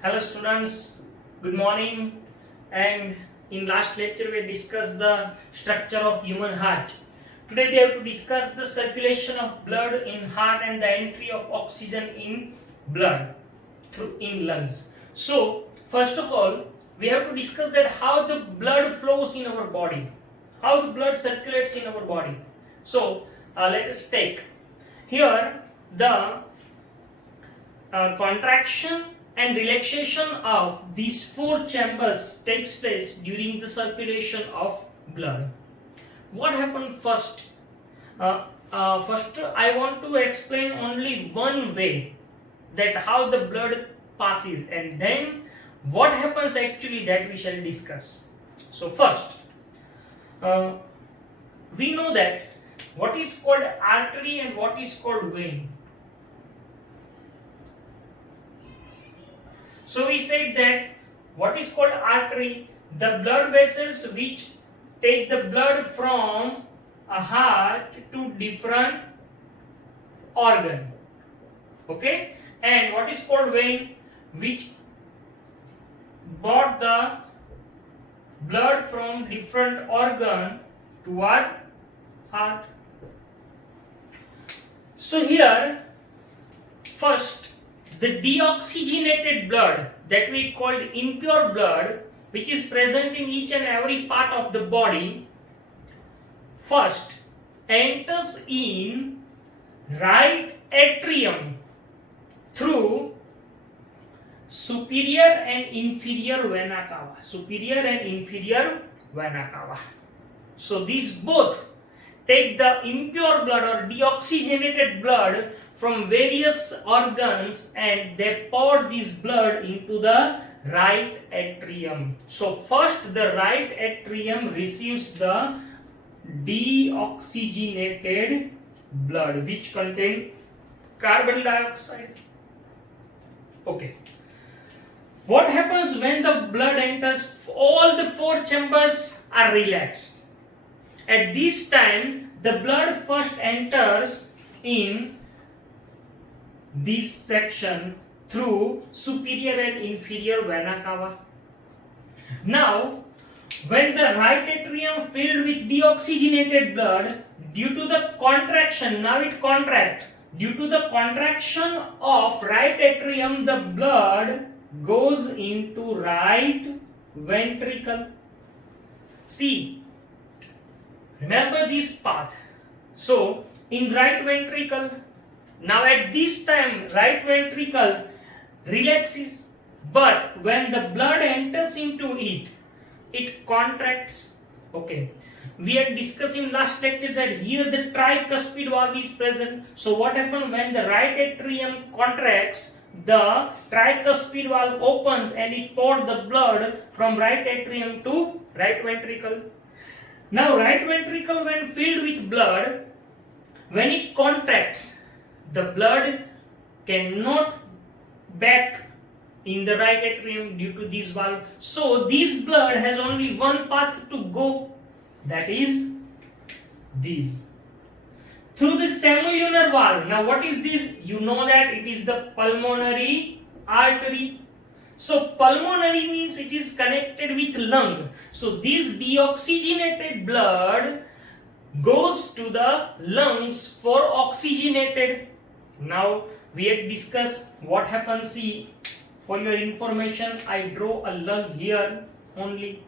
Hello students, good morning. And in last lecture we discussed the structure of human heart. Today we have to discuss the circulation of blood in heart and the entry of oxygen in blood through in lungs. So first of all we have to discuss that how the blood flows in our body, how the blood circulates in our body. So let us take here the contraction and relaxation of these four chambers takes place during the circulation of blood. What happened first? First, I want to explain only one way that how the blood passes, and then what happens actually that we shall discuss. So first, we know that what is called artery and what is called vein. So we said that what is called artery, the blood vessels which take the blood from a heart to different organ. Okay? And what is called vein, which brought the blood from different organ toward heart. So here, first, the deoxygenated blood that we called impure blood, which is present in each and every part of the body, first enters in right atrium through superior and inferior vena cava. Superior and inferior vena cava. So these both take the impure blood or deoxygenated blood from various organs and they pour this blood into the right atrium. So first the right atrium receives the deoxygenated blood which contain carbon dioxide. Okay. What happens when the blood enters? All the four chambers are relaxed. At this time, the blood first enters in this section through superior and inferior vena cava. Now, when the right atrium filled with deoxygenated blood, due to the contraction, now it contracts. Due to the contraction of right atrium, the blood goes into right ventricle. See, remember this path. So, in right ventricle, now at this time, right ventricle relaxes. But when the blood enters into it, it contracts. Okay. We had discussed in last lecture that here the tricuspid valve is present. So what happens when the right atrium contracts? The tricuspid valve opens and it pours the blood from right atrium to right ventricle. Now right ventricle when filled with blood, when it contracts, the blood cannot back in the right atrium due to this valve. So this blood has only one path to go, that is this. Through the semilunar valve. Now what is this? You know that it is the pulmonary artery. So pulmonary means it is connected with lung. So this deoxygenated blood goes to the lungs for oxygenated. Now we had discussed what happens. See, for your information, I draw a lung here only.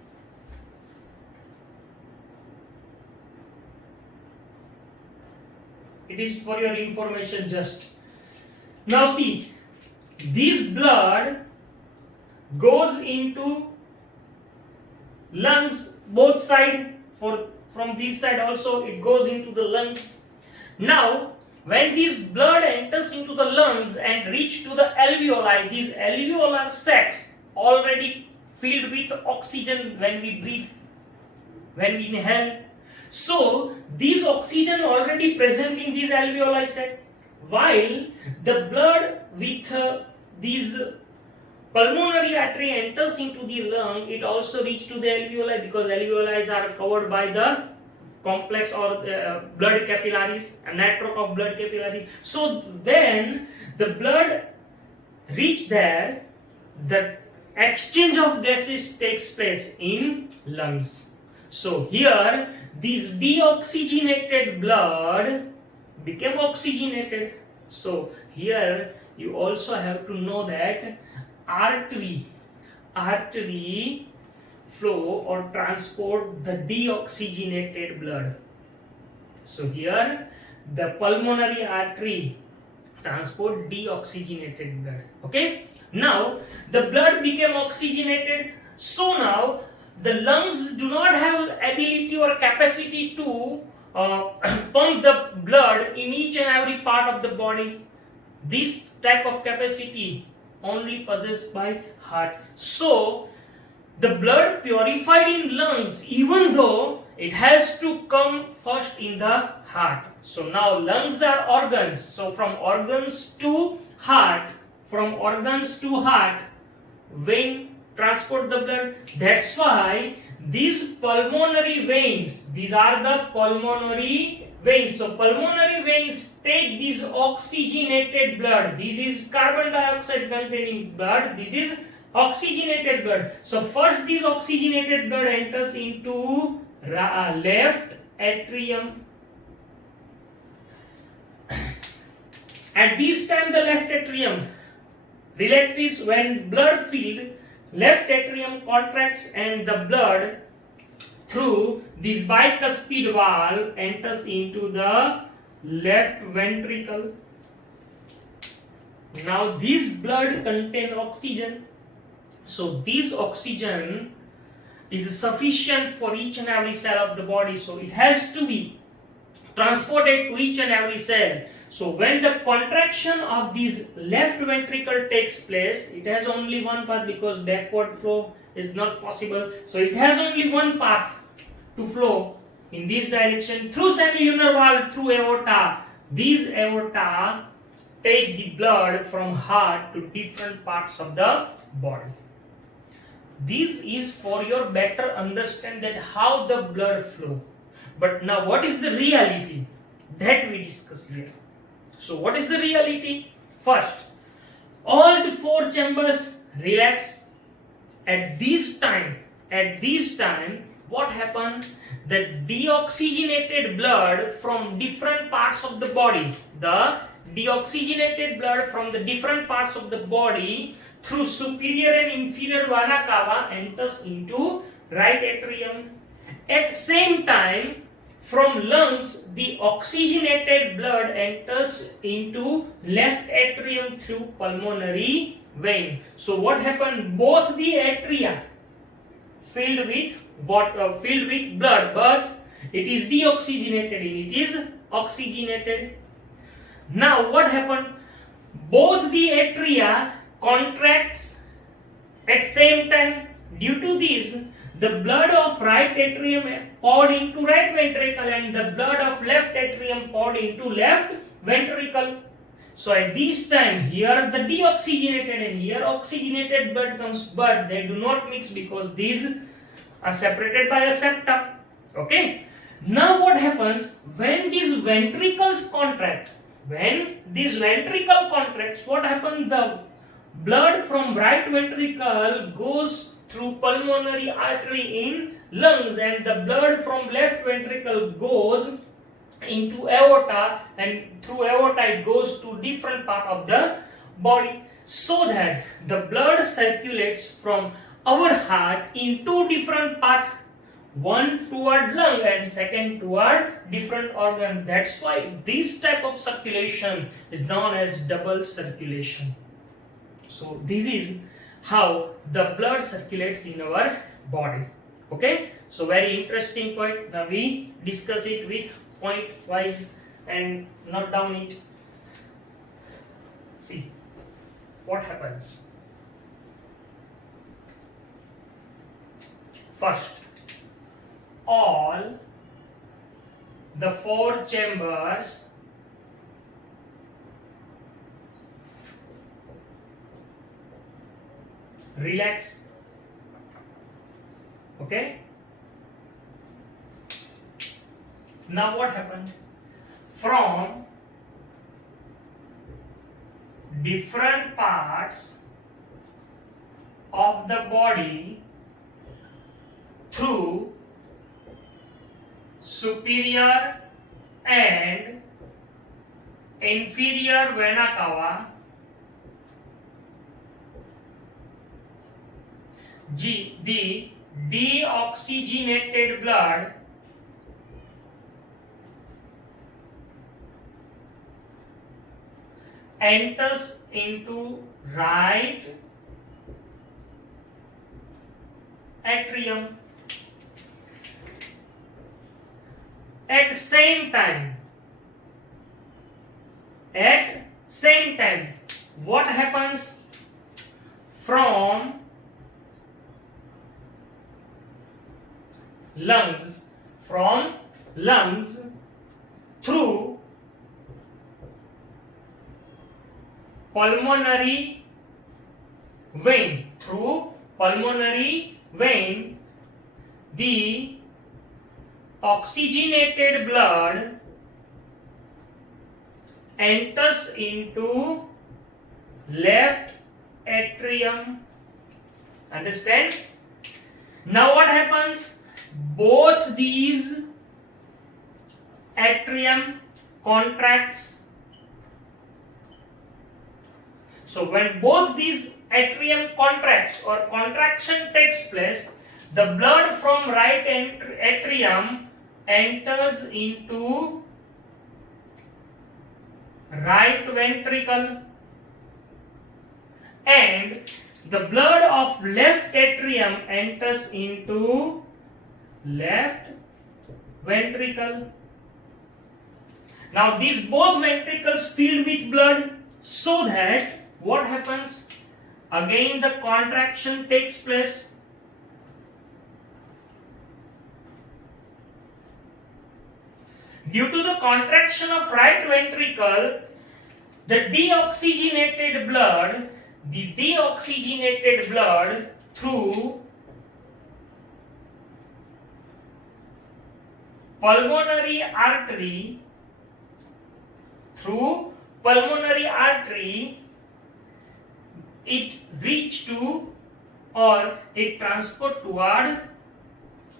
It is for your information just. Now see, this blood goes into lungs both side, from this side also it goes into the lungs. Now when this blood enters into the lungs and reach to the alveoli, these alveolar sacs already filled with oxygen when we breathe, when we inhale. So this oxygen already present in these alveoli sac, while the blood with these pulmonary artery enters into the lung, it also reaches to the alveoli because alveoli are covered by the complex or blood capillaries, a network of blood capillaries. So when the blood reach there, the exchange of gases takes place in lungs. So here this deoxygenated blood became oxygenated. So here you also have to know that artery flow or transport the deoxygenated blood. So here the pulmonary artery transport deoxygenated blood. Okay, now the blood became oxygenated. So now the lungs do not have ability or capacity to pump the blood in each and every part of the body. This type of capacity only possessed by heart. So the blood purified in lungs, even though it has to come first in the heart. So now lungs are organs. So from organs to heart, vein transport the blood. That's why these pulmonary veins, these are the pulmonary veins. So pulmonary veins take this oxygenated blood. This is carbon dioxide containing blood. This is oxygenated blood. So first this oxygenated blood enters into left atrium. At this time the left atrium relaxes. When blood filled, left atrium contracts and the blood through this bicuspid valve enters into the left ventricle. Now this blood contains oxygen. So this oxygen is sufficient for each and every cell of the body. So it has to be transported to each and every cell. So when the contraction of this left ventricle takes place, it has only one path because backward flow is not possible. So it has only one path to flow in this direction through semilunar valve, through aorta. These aorta take the blood from heart to different parts of the body. This is for your better understand that how the blood flow. But now what is the reality that we discuss here? So what is the reality? First, all the four chambers relax. At this time, what happened? The deoxygenated blood from different parts of the body, through superior and inferior vena cava enters into right atrium. At same time, from lungs, the oxygenated blood enters into left atrium through pulmonary vein. So what happened? Both the atria filled with blood, but it is deoxygenated and it is oxygenated. Now what happened? Both the atria contracts at same time. Due to this, the blood of right atrium poured into right ventricle and the blood of left atrium poured into left ventricle. So at this time, here the deoxygenated and here oxygenated blood comes, but they do not mix because these are separated by a septum. Okay. Now what happens when these ventricles contract? When this ventricle contracts, what happens? The blood from right ventricle goes through pulmonary artery in lungs and the blood from left ventricle goes into aorta and through aorta it goes to different part of the body, so that the blood circulates from our heart in two different paths, one toward lung and second toward different organ. That's why this type of circulation is known as double circulation. So this is how the blood circulates in our body. Okay, so very interesting point. Now we discuss it with point wise and note down it. See what happens. First, all the four chambers relax. Okay. Now what happened? From different parts of the body through superior and inferior vena cava. The deoxygenated blood enters into right atrium. At same time, what happens from lungs through pulmonary vein, the oxygenated blood enters into left atrium. Understand? Now what happens? Both these atrium contracts. So when both these atrium contracts or contraction takes place, the blood from right atrium enters into right ventricle, and the blood of left atrium enters into left ventricle. Now these both ventricles filled with blood, so that what happens? Again the contraction takes place. Due to the contraction of right ventricle, the deoxygenated blood through pulmonary artery, it reach to or it transport toward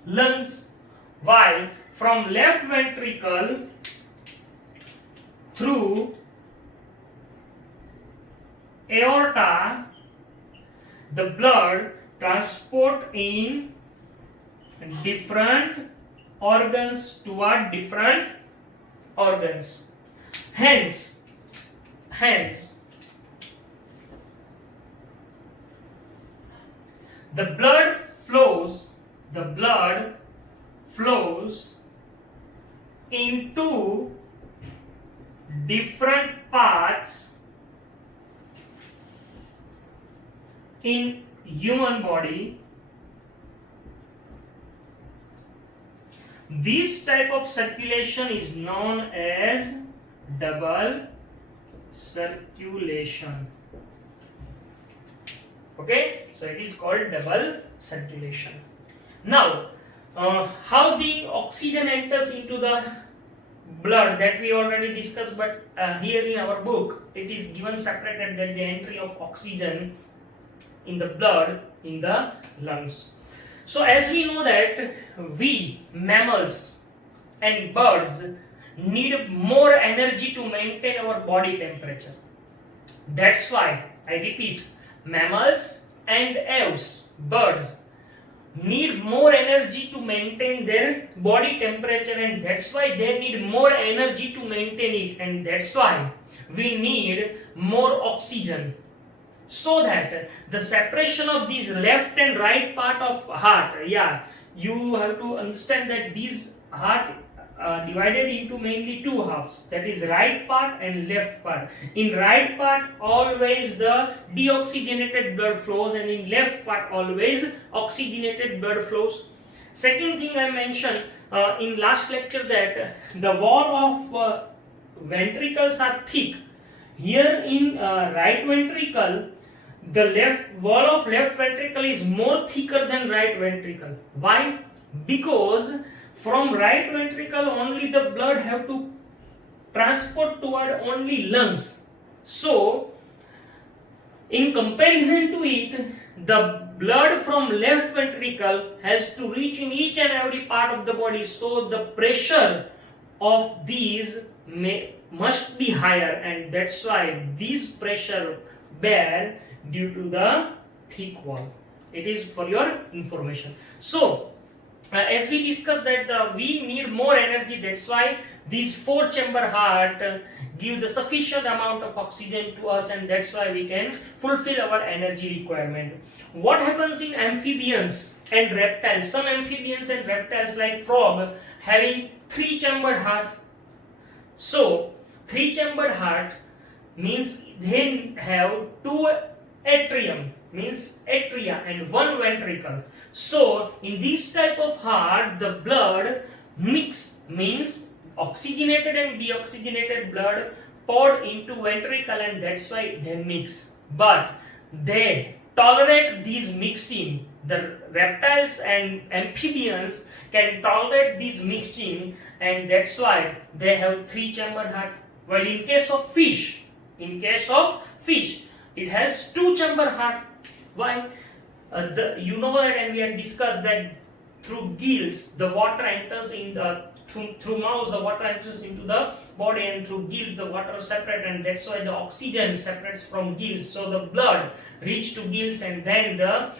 lungs, while from left ventricle through aorta, the blood transport in different organs toward different organs. Hence, the blood flows into different paths in human body. This type of circulation is known as double circulation. Okay, so it is called double circulation. Now, how the oxygen enters into the blood, that we already discussed, but here in our book it is given separated, that the entry of oxygen in the blood in the lungs. So as we know that we mammals and birds need more energy to maintain our body temperature. That's why, I repeat, mammals and aves, birds, need more energy to maintain their body temperature, and that's why they need more energy to maintain it, and that's why we need more oxygen, so that the separation of these left and right part of heart, you have to understand that these heart divided into mainly two halves, that is right part and left part. In right part always the deoxygenated blood flows, and in left part always oxygenated blood flows. Second thing I mentioned in last lecture, that the wall of ventricles are thick. Here in right ventricle, the left wall of left ventricle is more thicker than right ventricle. Why? Because from right ventricle only the blood have to transport toward only lungs. So in comparison to it, the blood from left ventricle has to reach in each and every part of the body, so the pressure of these must be higher, and that's why these pressure bear due to the thick wall. It is for your information. So as we discussed that we need more energy, that's why these four chamber heart give the sufficient amount of oxygen to us, and that's why we can fulfill our energy requirement. What happens in amphibians and reptiles? Some amphibians and reptiles like frog having three chambered heart. So three chambered heart means they have two atrium, means atria, and one ventricle. So in this type of heart, the blood mix, means oxygenated and deoxygenated blood poured into ventricle, and that's why they mix. But they tolerate these mixing. The reptiles and amphibians can tolerate this mixing, and that's why they have three chambered heart. While in case of fish, it has two chamber heart. Why? You know that, and we had discussed that through gills the water enters in the through mouth the water enters into the body, and through gills the water separates, and that's why the oxygen separates from gills. So the blood reach to gills, and then the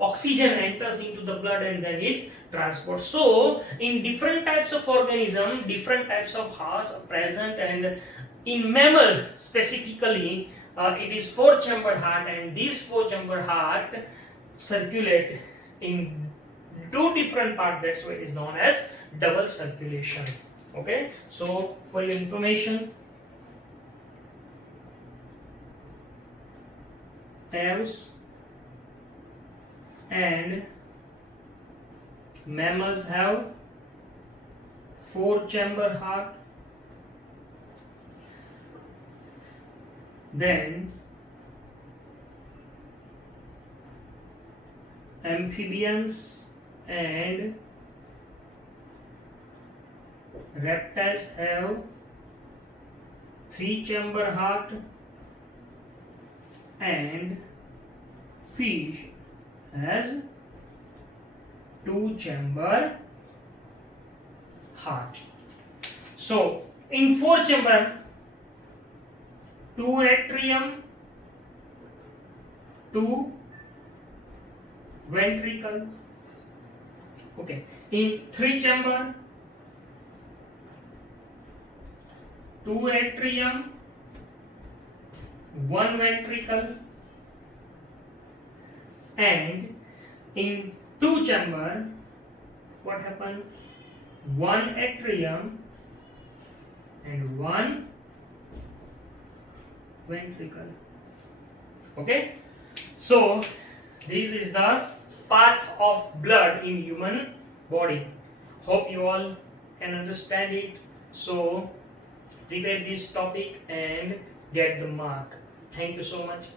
oxygen enters into the blood, and then it transports. So in different types of organism, different types of hearts are present, and in mammal specifically, it is four chambered heart, and these four chambered heart circulate in two different parts. That's why it is known as double circulation. Okay, so for your information, ants and mammals have four chamber heart. Then amphibians and reptiles have three chamber heart, and fish has two chamber heart. So in four chamber, two atrium, two ventricle. Okay, in three chamber, two atrium, one ventricle, and in two chamber, what happened? One atrium and one ventricle. Okay, so this is the path of blood in human body. Hope you all can understand it. So prepare this topic and get the mark. Thank you so much.